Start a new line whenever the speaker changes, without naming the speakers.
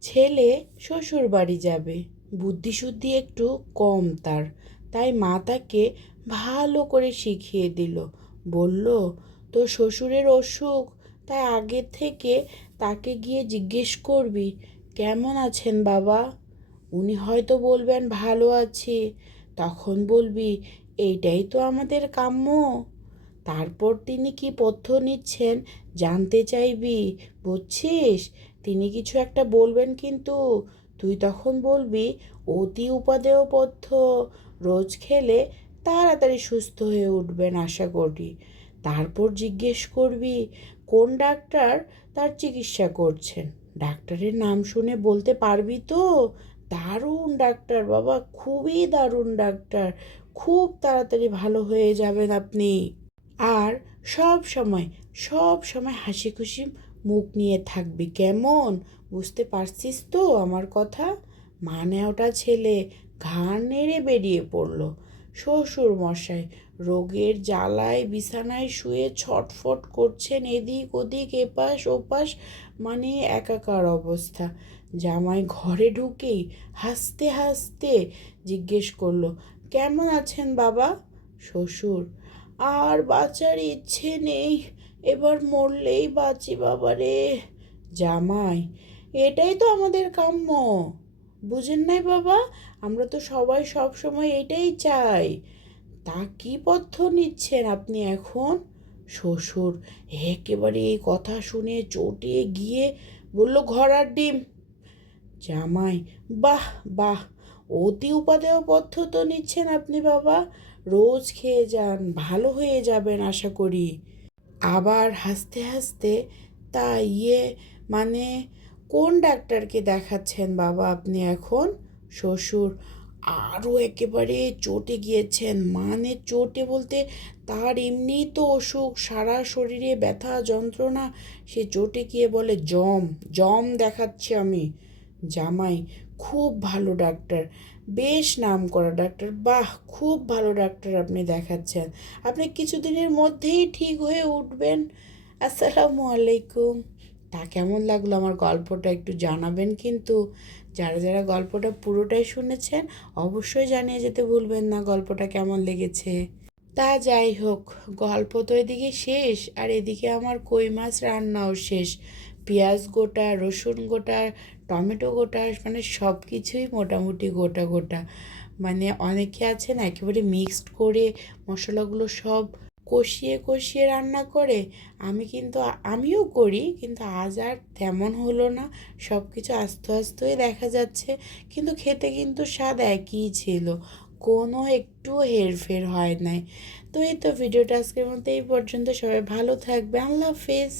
ছেলে শ্বশুর বাড়ি যাবে। বুদ্ধিশুদ্ধি একটু কম তার। তাই মা তাকে ভালো করে শিখিয়ে দিল। বলল তো শ্বশুরের অসুখ, তাই আগে থেকে তাকে গিয়ে জিজ্ঞেস করবি, কেমন আছেন বাবা? উনি হয়তো বলবেন, ভালো আছি। তখন বলবি, এইটাই তো আমাদের কাম্য। তারপর তিনি কি পথ্য নিচ্ছেন জানতে চাইবি? বুঝছিস? তিনি কিছু একটা বলবেন কিন্তু তুই তখন বলবি, অতি উপাদেয় পথ্য রোজ খেলে তাড়াতাড়ি সুস্থ হয়ে উঠবেন আশা করি। তারপর জিজ্ঞেস করবি, কোন ডাক্তার তার চিকিৎসা করছেন? ডাক্তারের নাম শুনে বলতে পারবি তো? দারুণ ডাক্তার বাবা, খুবই দারুণ ডাক্তার। খুব তাড়াতাড়ি ভালো হয়ে যাবেন আপনি। আর সব সময় সব সময় হাসি খুশি মুখ নিয়ে থাকবি। কেমন? বুঝতে পারছিস তো আমার কথা? মানে ওটা ছেলে ঘাড় নেড়ে বেরিয়ে পড়ল। শ্বশুর মশাই রোগের জ্বালায়, বিছানায় শুয়ে ছটফট করছেন এদিক ওদিক, এপাশ ওপাশ মানে একাকার অবস্থা। জামাই ঘরে ঢুকেই হাসতে হাসতে জিজ্ঞেস করল, কেমন আছেন বাবা? শ্বশুর, আর বাঁচার ইচ্ছে নেই। এবার মরলেই বাঁচি বাবারে জামাই, এটাই তো আমাদের কাম্য। বুঝেন নাই বাবা, আমরা তো সবাই সব সময় এটাই চাই। তা কি পথ্য নিচ্ছেন আপনি এখন? শ্বশুর একেবারে এই কথা শুনে চটে গিয়ে বলল, ঘোড়ার ডিম। জামাই, বাহ বাহ, অতি উপাদেয় পথ্য তো নিচ্ছেন আপনি বাবা। রোজ খেয়ে যান, ভালো হয়ে যাবেন আশা করি। আবার হাসতে হাসতে তা ইয়ে মানে কোন ডাক্তারকে দেখাচ্ছেন বাবা আপনি এখন? শ্বশুর, আরও একেবারে চটে গিয়েছেন। মানে চটে বলতে তার এমনিই তো অসুখ, সারা শরীরে ব্যথা, যন্ত্রণা। সে চটে গিয়ে বলে, জম জম দেখাচ্ছি আমি। জামাই খুব ভালো ডাক্তার। বেশ নাম করা ডাক্তার। বাহ, খুব ভালো ডাক্তার আপনি দেখাচ্ছেন। আপনি কিছুদিনের মধ্যেই ঠিক হয়ে উঠবেন। আসসালামু আলাইকুম। তা কেমন লাগল আমার গল্পটা একটু জানাবেন কিন্তু। যারা যারা গল্পটা পুরোটাই শুনেছেন, অবশ্যই জানিয়ে যেতে ভুলবেন না গল্পটা কেমন লেগেছে। তা যাই হোক, গল্প তো এদিকে শেষ, আর এদিকে আমার কই মাছ রান্নাও শেষ। পেঁয়াজ গোটা, রসুন গোটা, টমেটো গোটা মানে সব কিছুই মোটামুটি গোটা গোটা। মানে অনেকে আছেন একেবারে মিক্সড করে মশলাগুলো সব কষিয়ে কষিয়ে রান্না করে। আমি কিন্তু, আমিও করি কিন্তু আজ আর তেমন হলো না। সব কিছু আস্তে আস্তেই দেখা যাচ্ছে। কিন্তু খেতে কিন্তু স্বাদ একই ছিল। কোনো একটু হেরফের হয় নাই। তো এই তো ভিডিওটা আজকের মধ্যে এই পর্যন্ত। সবাই ভালো থাকবে আল্লাহ হাফেজ।